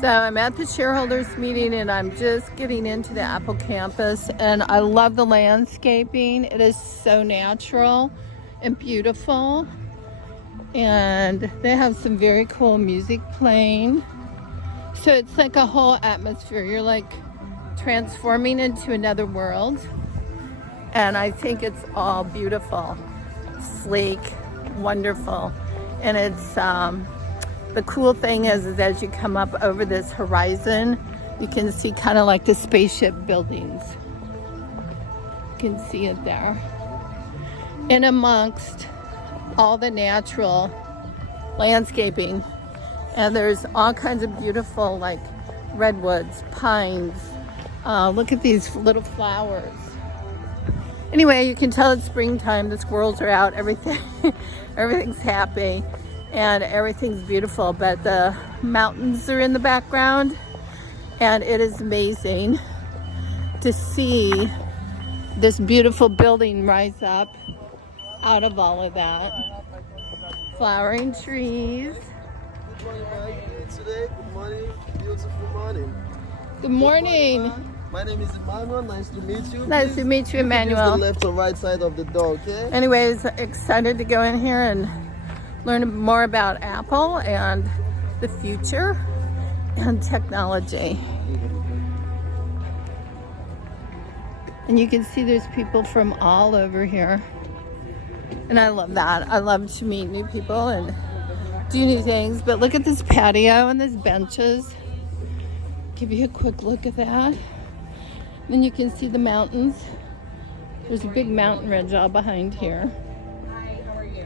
So I'm at the shareholders meeting and I'm just getting into the Apple campus, and I love the landscaping. It is so natural and beautiful, and they have some very cool music playing. So it's like a whole atmosphere. You're like transforming into another world, and I think it's all beautiful, sleek, wonderful. And it's the cool thing is as you come up over this horizon, you can see kind of like the spaceship buildings. You can see it there. In amongst all the natural landscaping. And there's all kinds of beautiful like redwoods, pines. Look at these little flowers. Anyway, you can tell it's springtime. The squirrels are out, everything's happy. And everything's beautiful, but the mountains are in the background, and it is amazing to see this beautiful building rise up out of all of that. Flowering trees. Good morning, Maggie. Today, good morning, beautiful morning. Good morning. My name is Emmanuel. Nice to meet you. Nice to meet you, Emmanuel. Use the left or right side of the door, okay? Anyways, excited to go in here and learn more about Apple and the future and technology. And you can see there's people from all over here. And I love that. I love to meet new people and do new things. But look at this patio and these benches. Give you a quick look at that. Then you can see the mountains. There's a big mountain ridge all behind here.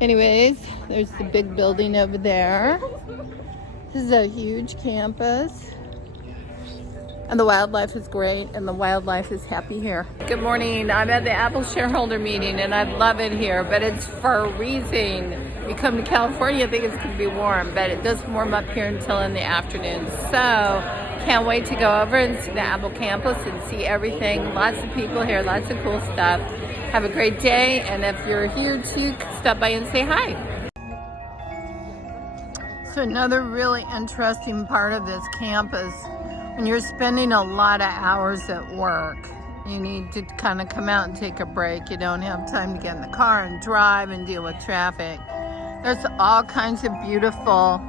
Anyways, there's the big building over there. This is a huge campus. And the wildlife is great, and the wildlife is happy here. Good morning. I'm at the Apple Shareholder Meeting, and I love it here, but it's freezing. You come to California, I think it's going to be warm, but it doesn't warm up here until in the afternoon. So, can't wait to go over and see the Apple campus and see everything. Lots of people here, lots of cool stuff. Have a great day, and if you're here too, stop by and say hi. So another really interesting part of this campus, when you're spending a lot of hours at work, you need to kind of come out and take a break. You don't have time to get in the car and drive and deal with traffic. There's all kinds of beautiful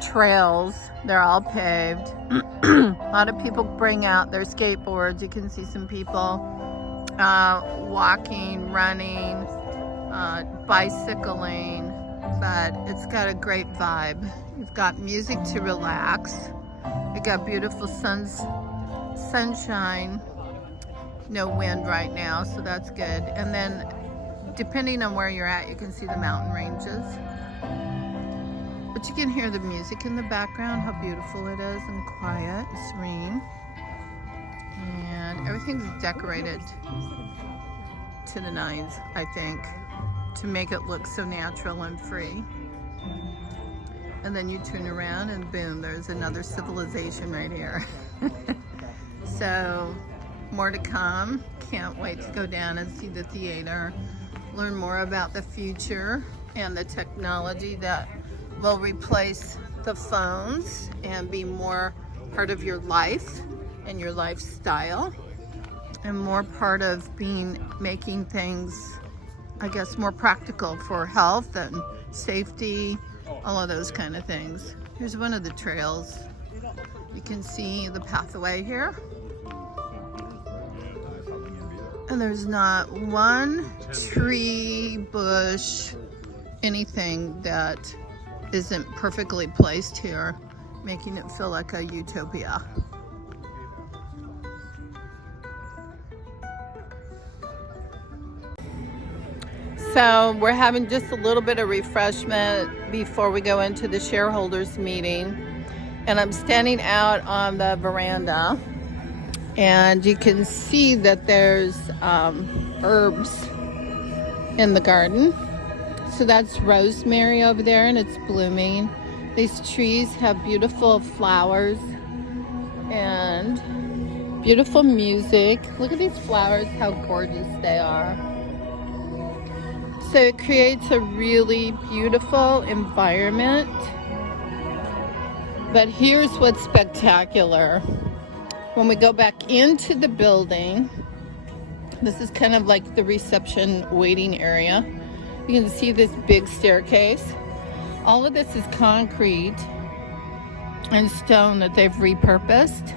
trails. They're all paved. A lot of people bring out their skateboards. You can see some people walking, running, bicycling, but it's got a great vibe. You've got music to relax. You got beautiful sunshine, no wind right now, so that's good. And then depending on where you're at, you can see the mountain ranges. But you can hear the music in the background, how beautiful it is, and quiet and serene. And everything's decorated to the nines, I think, to make it look so natural and free. And then you turn around and boom, there's another civilization right here. So, more to come. Can't wait to go down and see the theater, learn more about the future and the technology that will replace the phones and be more part of your life and your lifestyle, and more part of making things, I guess, more practical for health and safety, all of those kind of things. Here's one of the trails. You can see the pathway here. And there's not one tree, bush, anything that isn't perfectly placed here, making it feel like a utopia. So we're having just a little bit of refreshment before we go into the shareholders meeting. And I'm standing out on the veranda, and you can see that there's herbs in the garden. So that's rosemary over there, and it's blooming. These trees have beautiful flowers and beautiful music. Look at these flowers, how gorgeous they are. So it creates a really beautiful environment. But here's what's spectacular. When we go back into the building, this is kind of like the reception waiting area. You can see this big staircase. All of this is concrete and stone that they've repurposed.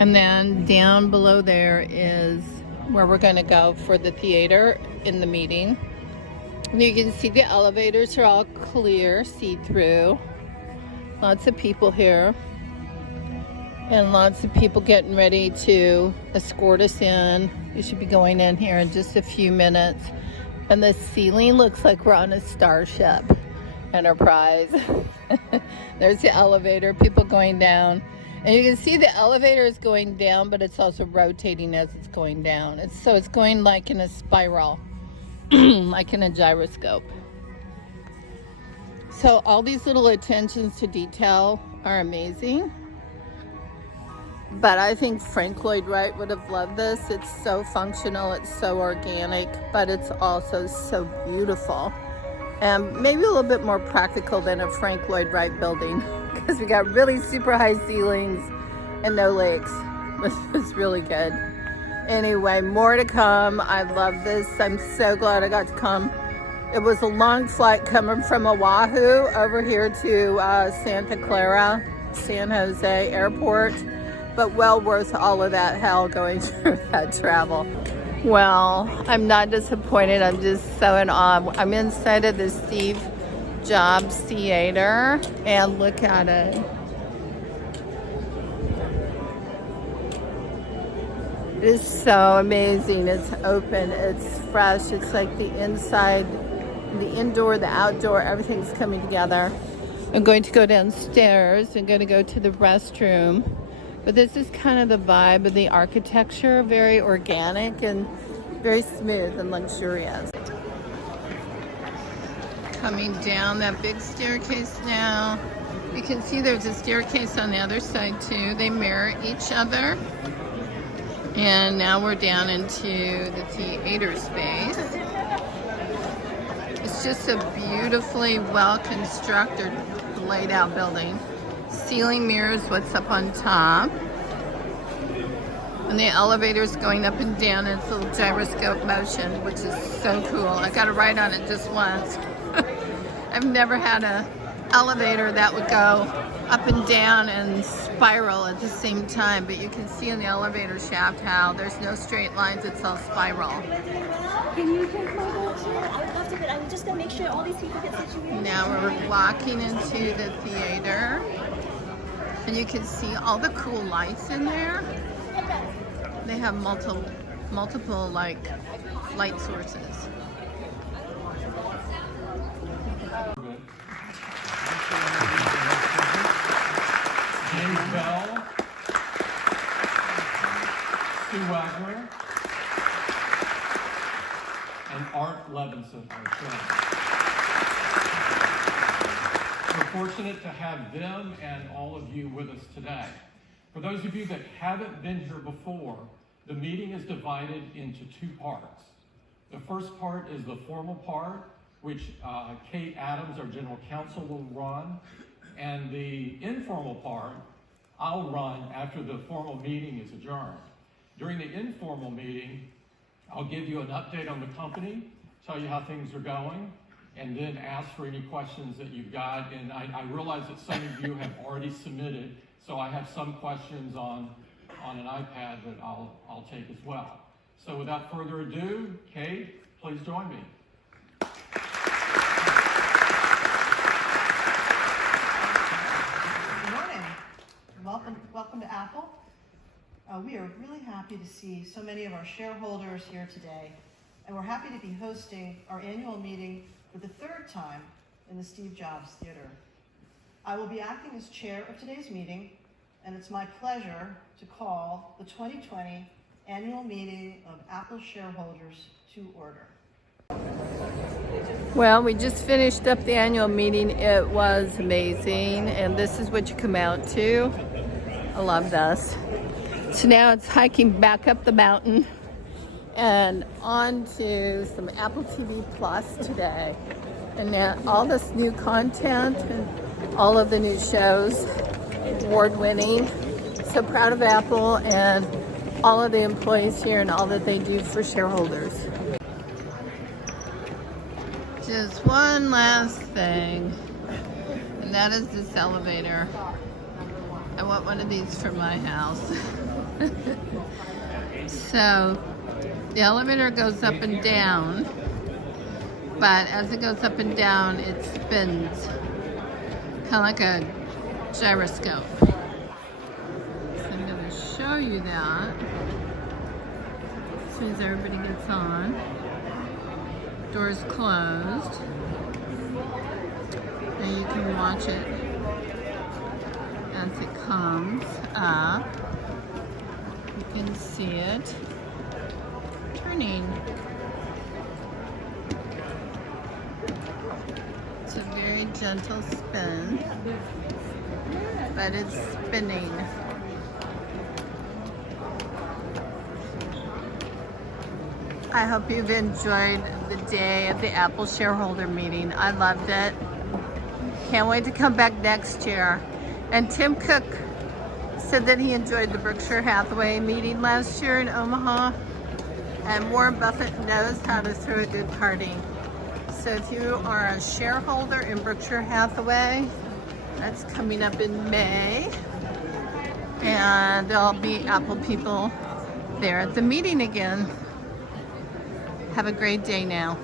And then down below there is where we're going to go for the theater in the meeting. And you can see the elevators are all clear, see-through. Lots of people here. And lots of people getting ready to escort us in. We should be going in here in just a few minutes. And the ceiling looks like we're on a starship Enterprise. There's the elevator, people going down. And you can see the elevator is going down, but it's also rotating as it's going down. So it's going like in a spiral, like in a gyroscope. So all these little attentions to detail are amazing. But I think Frank Lloyd Wright would have loved this. It's so functional, it's so organic, but it's also so beautiful. And maybe a little bit more practical than a Frank Lloyd Wright building, because we got really super high ceilings and no lakes. This is really good. Anyway, more to come. I love this. I'm so glad I got to come. It was a long flight coming from Oahu over here to Santa Clara, San Jose Airport. But well worth all of that hell going through that travel. Well, I'm not disappointed. I'm just so in awe. I'm inside of the Steve Jobs Theater, and look at it. It is so amazing. It's open, it's fresh. It's like the inside, the indoor, the outdoor, everything's coming together. I'm going to go downstairs. I'm going to go to the restroom. But this is kind of the vibe of the architecture, very organic and very smooth and luxurious. Coming down that big staircase now. You can see there's a staircase on the other side too. They mirror each other. And now we're down into the theater space. It's just a beautifully well-constructed, laid out building. Ceiling mirrors what's up on top. And the elevator's going up and down in its little gyroscope motion, which is so cool. I got to ride on it just once. I've never had an elevator that would go up and down and spiral at the same time, but you can see in the elevator shaft how there's no straight lines, it's all spiral. Can you take my wheelchair? I would love to, but I'm just going to make sure all these people get situated. Now we're walking into the theater. And you can see all the cool lights in there. They have multiple like light sources. James Bell, Sue Wagner, and Art Levinson, our friends. We're fortunate to have them and all of you with us today. For those of you that haven't been here before, the meeting is divided into two parts. The first part is the formal part, which Kate Adams, our general counsel, will run. And the informal part, I'll run after the formal meeting is adjourned. During the informal meeting, I'll give you an update on the company, tell you how things are going, and then ask for any questions that you've got. And I realize that some of you have already submitted, so I have some questions on an iPad that I'll take as well. So without further ado, Kate, please join me. Good morning. Welcome to Apple. We are really happy to see so many of our shareholders here today, and we're happy to be hosting our annual meeting for the third time in the Steve Jobs Theater. I will be acting as chair of today's meeting, and it's my pleasure to call the 2020 annual meeting of Apple shareholders to order. Well, we just finished up the annual meeting. It was amazing, and this is what you come out to. I love this. So now it's hiking back up the mountain and on to some Apple TV Plus today. And now all this new content, and all of the new shows, award-winning. So proud of Apple and all of the employees here and all that they do for shareholders. Just one last thing, and that is this elevator. I want one of these for my house. So the elevator goes up and down, but as it goes up and down, it spins, kind of like a gyroscope. So I'm going to show you that as soon as everybody gets on. Doors closed, and you can watch it as it comes up. You can see it turning. It's a very gentle spin, but it's spinning. I hope you've enjoyed the day at the Apple Shareholder Meeting. I loved it. Can't wait to come back next year. And Tim Cook said that he enjoyed the Berkshire Hathaway meeting last year in Omaha. And Warren Buffett knows how to throw a good party. So if you are a shareholder in Berkshire Hathaway, that's coming up in May. And there'll be Apple people there at the meeting again. Have a great day now.